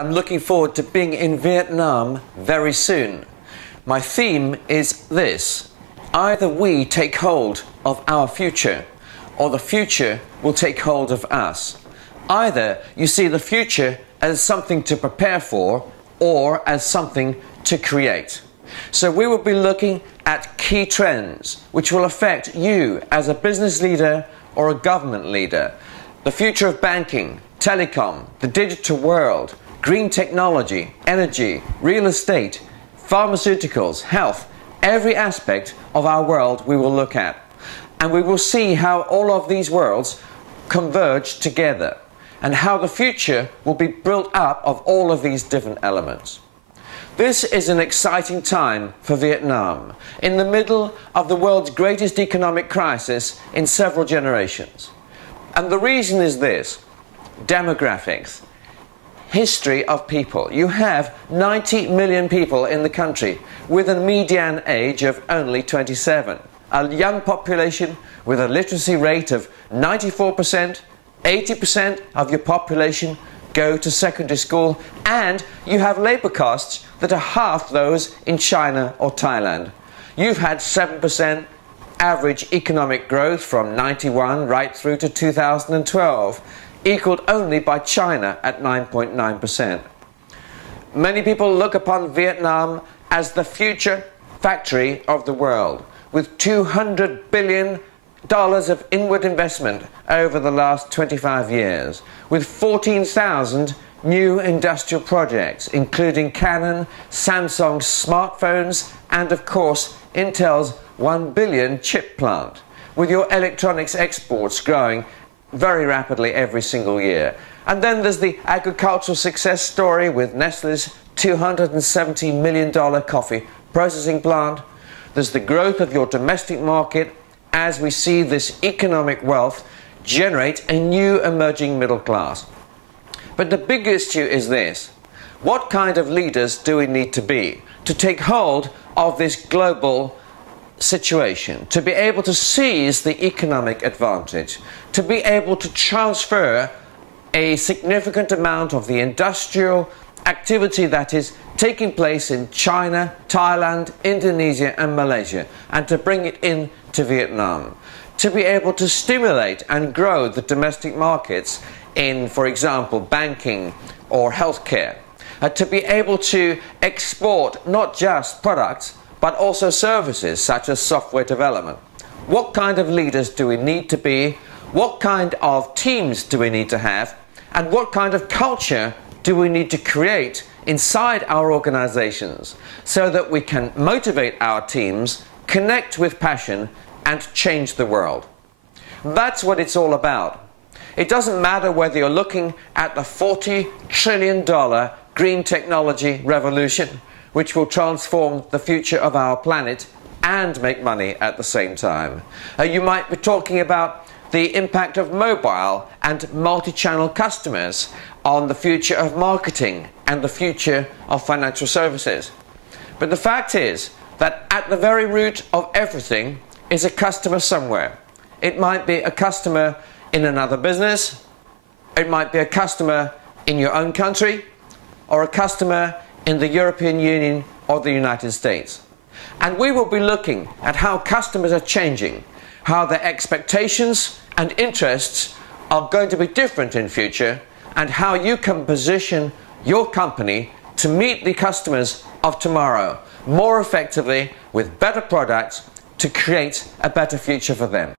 I'm looking forward to being in Vietnam very soon. My theme is this: either we take hold of our future, or the future will take hold of us. Either you see the future as something to prepare for, or as something to create. So we will be looking at key trends which will affect you as a business leader or a government leader. The future of banking, telecom, the digital world, green technology, energy, real estate, pharmaceuticals, health, every aspect of our world we will look at. And we will see how all of these worlds converge together and how the future will be built up of all of these different elements. This is an exciting time for Vietnam, in the middle of the world's greatest economic crisis in several generations. And the reason is this: demographics. History of people. You have 90 million people in the country with a median age of only 27. A young population with a literacy rate of 94%, 80% of your population go to secondary school, and you have labour costs that are half those in China or Thailand. You've had 7% average economic growth from 91 right through to 2012. Equalled only by China at 9.9%. Many people look upon Vietnam as the future factory of the world, with $200 billion of inward investment over the last 25 years, with 14,000 new industrial projects, including Canon, Samsung's smartphones, and of course Intel's 1 billion chip plant, with your electronics exports growing very rapidly every single year. And then there's the agricultural success story with Nestle's $270 million coffee processing plant. There's the growth of your domestic market as we see this economic wealth generate a new emerging middle class. But the big issue is this: what kind of leaders do we need to be to take hold of this global situation, to be able to seize the economic advantage, to be able to transfer a significant amount of the industrial activity that is taking place in China, Thailand, Indonesia and Malaysia, and to bring it in to Vietnam, to be able to stimulate and grow the domestic markets in, for example, banking or healthcare, to be able to export not just products but also services such as software development. What kind of leaders do we need to be? What kind of teams do we need to have? And what kind of culture do we need to create inside our organizations so that we can motivate our teams, connect with passion, and change the world? That's what it's all about. It doesn't matter whether you're looking at the $40 trillion green technology revolution, which will transform the future of our planet and make money at the same time. You might be talking about the impact of mobile and multi-channel customers on the future of marketing and the future of financial services. But the fact is that at the very root of everything is a customer somewhere. It might be a customer in another business, it might be a customer in your own country, or a customer in the European Union or the United States. And we will be looking at how customers are changing, how their expectations and interests are going to be different in future, and how you can position your company to meet the customers of tomorrow more effectively with better products to create a better future for them.